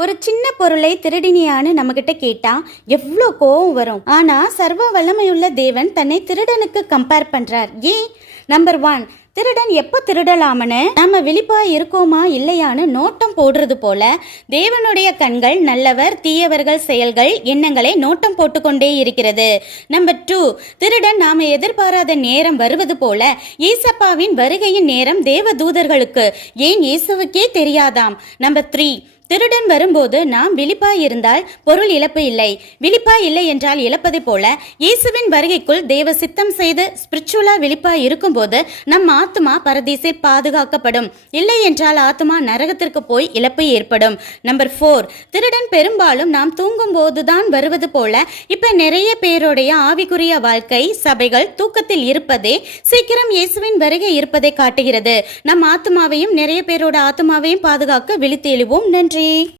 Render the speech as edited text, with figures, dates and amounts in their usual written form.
ஒரு சின்ன பொருளை திருடினியான்னு நம்ம கிட்ட கேட்டா எவ்வளோ கோவம் வரும். ஆனா சர்வ வல்லமையுள்ள தேவன் தன்னை திருடனுக்கு கம்பேர் பண்றார். ஏன்? நம்பர் 1, திருடன் எப்போ திருடலாமனு நம்ம விழிப்பா இருக்கோமா இல்லையான்னு நோட்டம் போடுறது போல தேவனுடைய கண்கள் நல்லவர் தீயவர்கள் செயல்கள் எண்ணங்களை நோட்டம் போட்டுக்கொண்டே இருக்கிறது. நம்பர் 2, திருடன் நாம எதிர்பாராத நேரம் வருவது போல ஏசப்பாவின் வருகையின் நேரம் தேவ தூதர்களுக்கு ஏன் இயேசுவுக்கே தெரியாதாம். நம்பர் 3, திருடன் வரும்போது நாம் விழிப்பாய் இருந்தால் பொருள் இழப்பு இல்லை. விழிப்பாய் இல்லை என்றால் இழப்பதை போல இயேசுவின் வருகைக்குள் தேவ சித்தம் செய்து ஸ்பிரிச்சுவலா விழிப்பாய் இருக்கும்போது நம் ஆத்மா பரதீசில் பாதுகாக்கப்படும். இல்லை என்றால் ஆத்மா நரகத்திற்கு போய் இழப்பு ஏற்படும். நம்பர் 4, திருடன் பெரும்பாலும் நாம் தூங்கும் போதுதான் வருவது போல இப்ப நிறைய பேருடைய ஆவிக்குரிய வாழ்க்கை சபைகள் தூக்கத்தில் இருப்பதே சீக்கிரம் இயேசுவின் வருகை இருப்பதை காட்டுகிறது. நம் ஆத்மாவையும் நிறைய பேரோட ஆத்மாவையும் பாதுகாக்க விழித்தெழுவோம். நன்றி.